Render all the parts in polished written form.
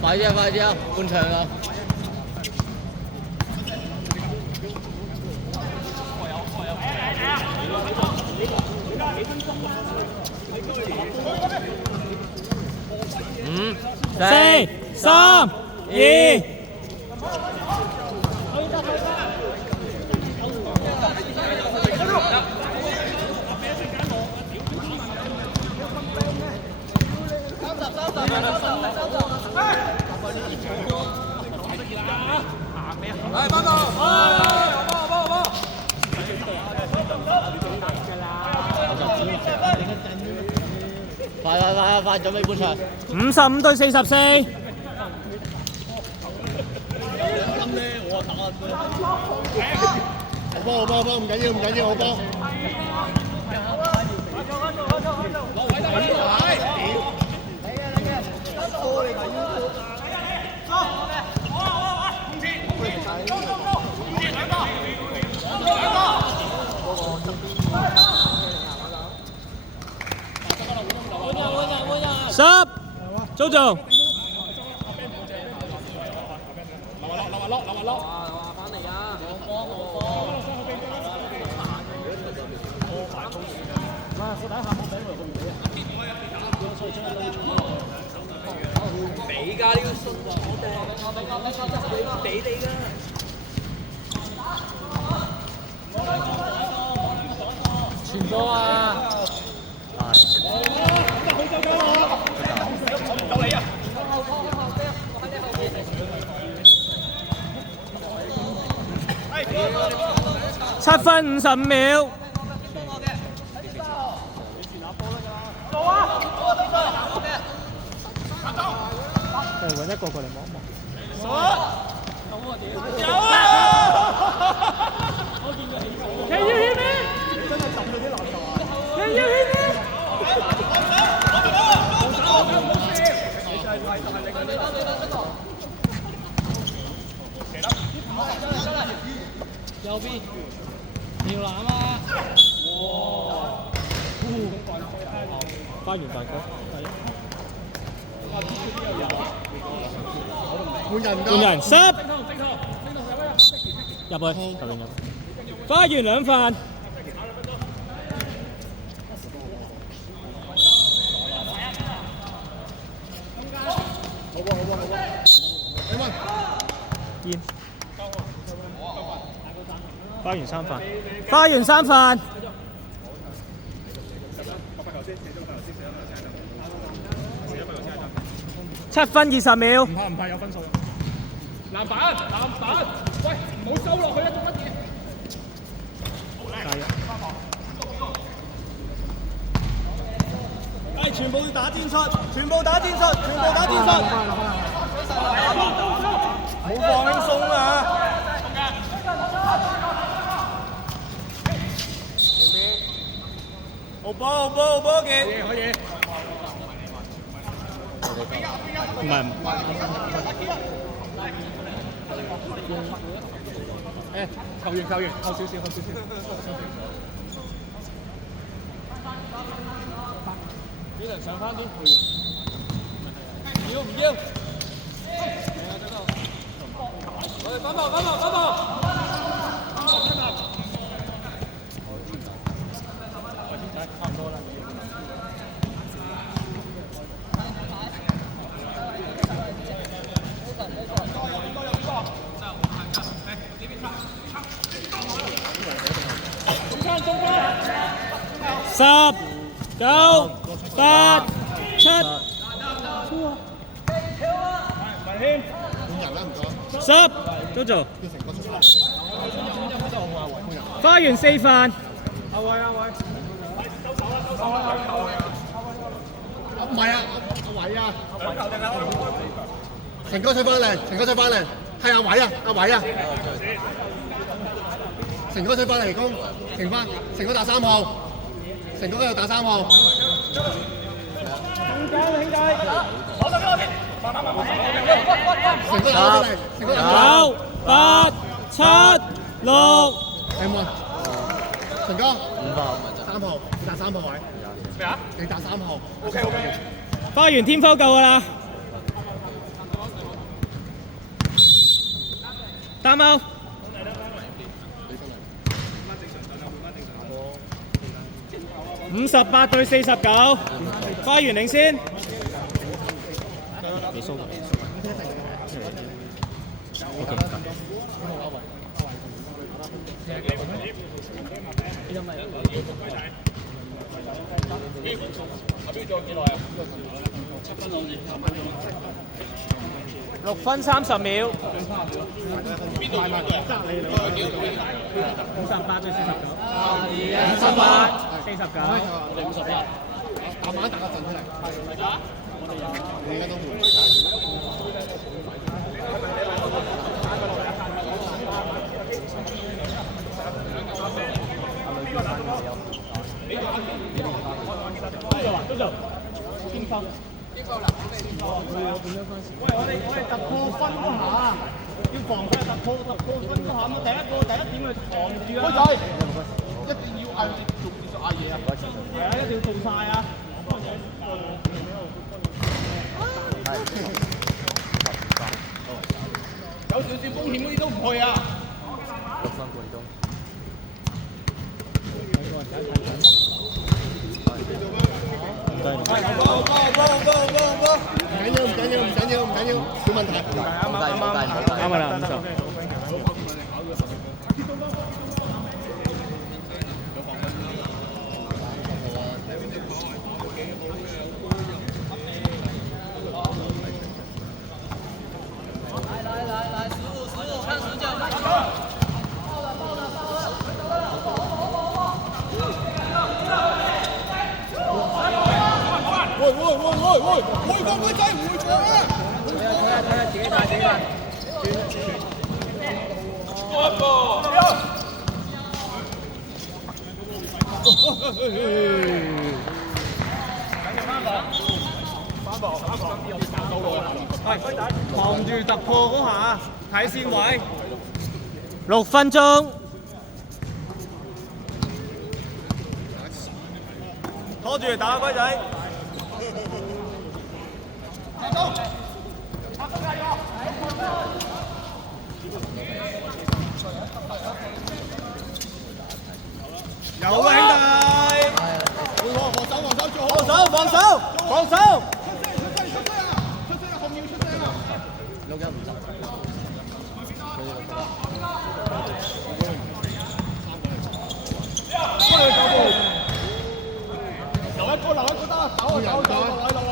快啲啊！快啲啊！半場啦！5、4、3、2。嚟幫到，快，準備半場。55對44。好波，唔緊要，好波。10，周總。俾㗎呢個信我哋俾你㗎。傳波啊！7分55秒。揾一個過嚟望一望。有啊！Can you hear me？ 真係抌咗啲垃圾啊 ！Can you hear me？ 右邊搖籃啊！哇！花園大哥。換人10入去，球員入。花園兩份。煙。花園3份。花園3份。7分20秒。唔怕有分數。籃板，喂，唔好收落去啊！做乜嘢？全部打戰術，全部打戰術。冇放輕鬆啊！好波嘅。可以。唔係。球員，後少少。呢度上翻啲球員。唔要？我哋反撲！差唔多啦。10、9、8、7、10，都做。花園4份。阿偉。唔係啊，阿偉啊。成哥出翻嚟，係阿偉啊。成哥出翻嚟攻，成哥打3號，成哥喺度打3號。中間兄弟，攞9、8、7、6。M1，陳哥5號咪就3號，你打3號位。咩啊？你打3號。OK。花園天鋪夠㗎啦。擔貓。58對49，花園領先。你蘇㗎。6分30秒。邊度買58對49。58、49。我哋58，慢慢打個陣出嚟。你而家都換。喂，我哋突破分嗰下，要防佢突破分嗰下，第一點去防住啊！開仔，一定要嗌做嗌嘢啊！係啊，一定要做晒啊！有少少風險嗰啲都唔去啊！6分半鐘。唔緊要，小問題。啱㗎啦，50。看时间。回放規仔，回放啊！睇下自己帶。防住突破嗰下，睇線位。6分鐘。拖住打龜仔。有啊，兄弟！防守！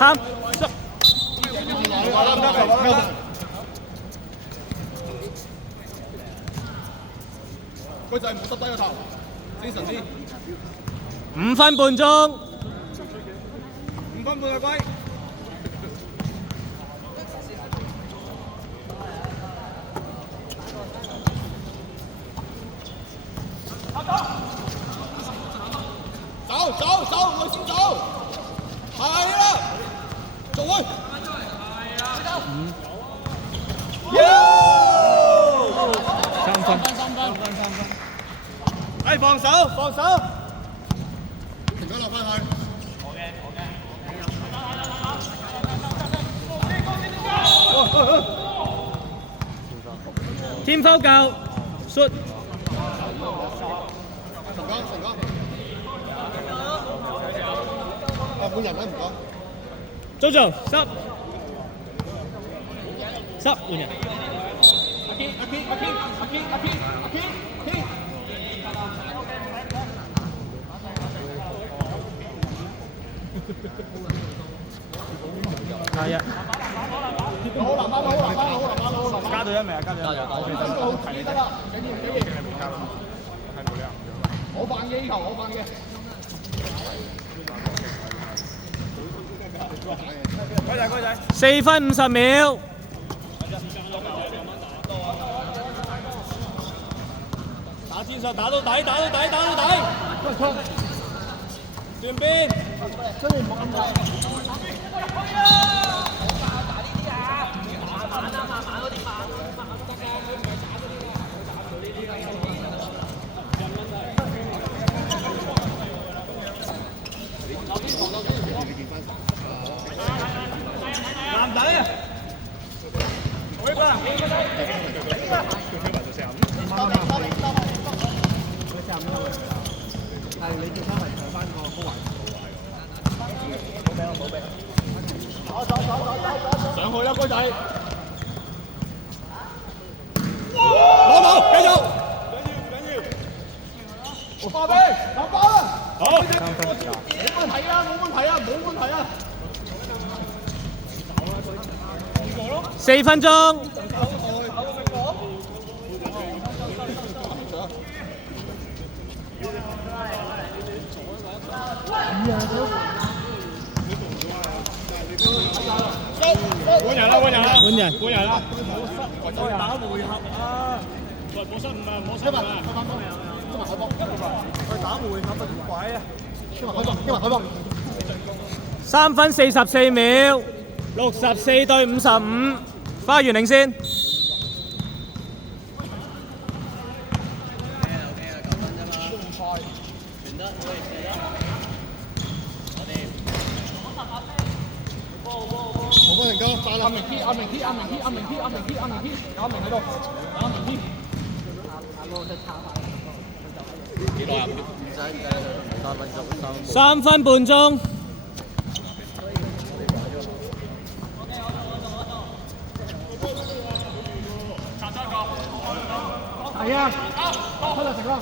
貪龜仔唔好耷低個頭，精神啲。5分半鐘。5分半啊，龜！走，我先走。係啦，做開。3分。係防守。停咗落翻去。天拋夠 ，shoot。成功。換人啦，唔該。Jojo，執換人。加一。加到1未啊？加到1。好睇得啦，我扮嘅呢球，我扮嘅。龜仔。4分50秒。打天上，打到底。轉邊。上去啦，哥仔！攞到，繼續。花邊，打波啦！好，冇問題啊，冇問題啊，冇問題啊！4分鐘。換人啦，換人啦，換人。換人啦！再打回合啊！喂，冇失誤啊，冇失誤啊！再打回合乜鬼啊！3分44秒，64對55，花園領先。冇人夠，快啦！阿明 T 喺度，阿明 T。幾耐啊？3分半鐘。係啊，開就食啦，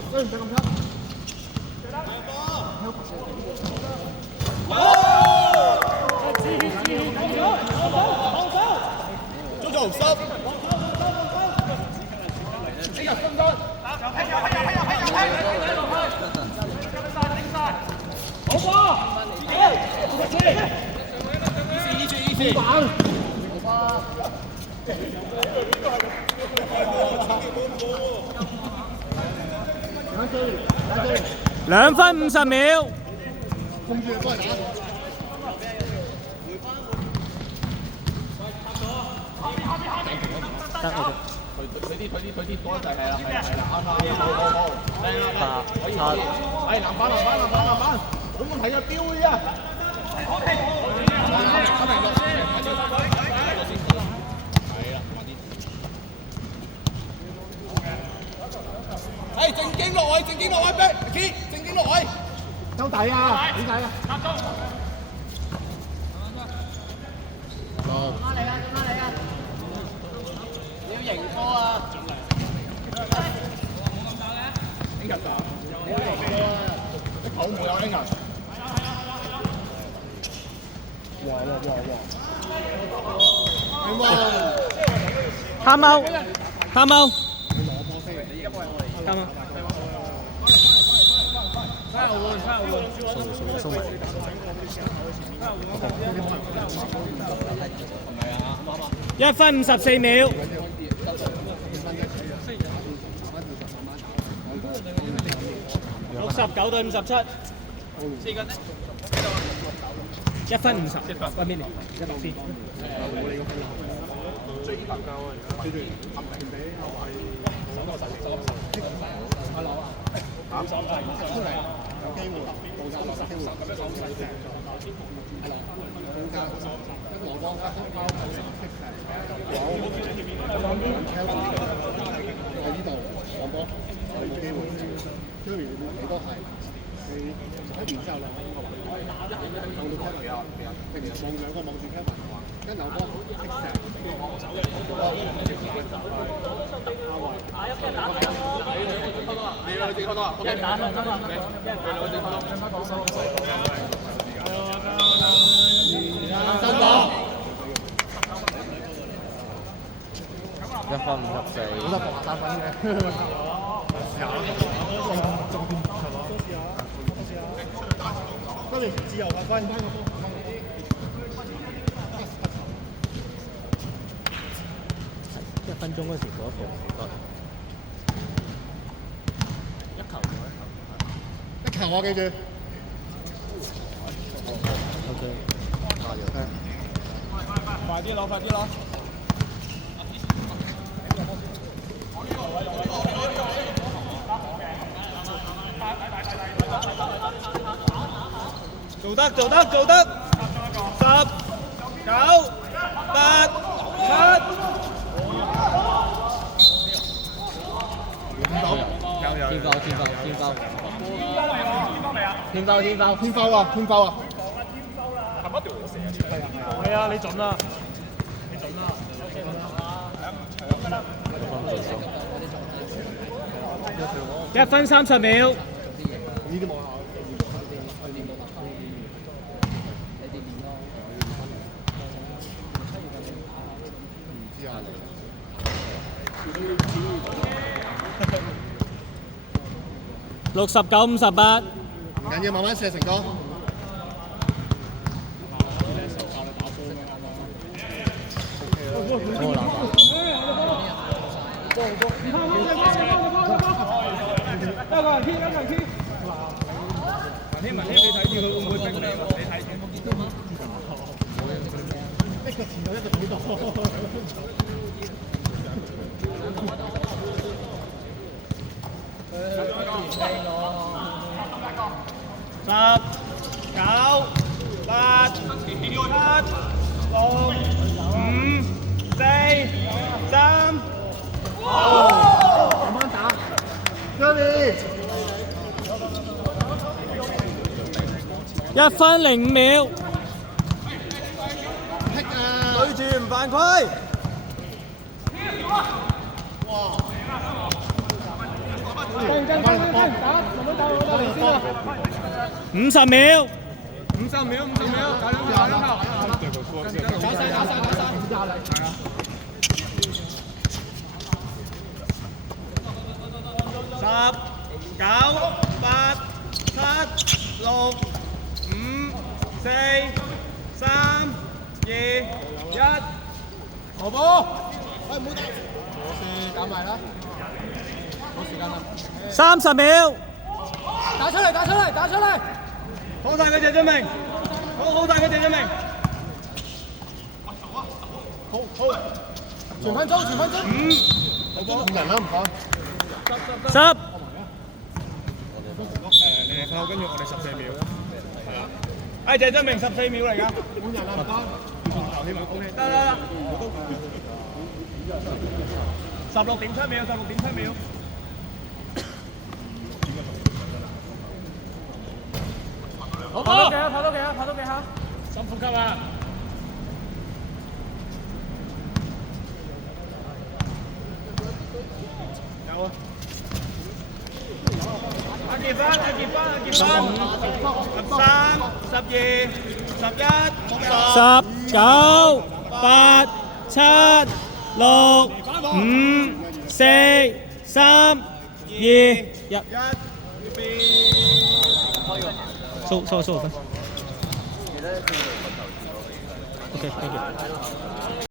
唔使咁急。做做收。好波！2分50秒。控住幫人打。佢啲多就係啦，好，可以，係籃板，冇問題啊，丟嘅啫。係正經落位，K， 正經落位。收底啊！點解啊？好。你要贏波啊！啲球冇有拎啊！Time out。1分54秒。69對57。1分50。喂，Milly，100先。自由發揮。1分鐘嗰時嗰個一球我記住。OK。快啲攞！做得，10、9、8、7。天包啊！係啊，你準啦！ 1分30秒。69-58。唔緊要，慢慢射成哥。天文你睇住佢會唔會冰你？你睇住。一個前度一個倒度。10、9、8、7、6、5、4、3。慢慢打。Johnny。1分05秒。對住唔犯規。50秒。50秒，打兩球。打晒。10、9、8、7、6、5、4、3、2、1。何波，喂唔好打。我試減埋啦。冇時間啦。30秒。打出嚟。好晒佢謝俊明，好晒佢謝俊明。好，全分鐘。5人啦，唔該。10。你哋扣，跟住我哋14秒。係啊。謝俊明14秒嚟㗎。5人啦，唔該。頭起碼 OK。得。16.7秒。好，跑多幾下。深呼吸啊！有啊。阿傑芬，13、12、11、10、9、8、7、6、5、4、3、2、1。收分。OK，thank you。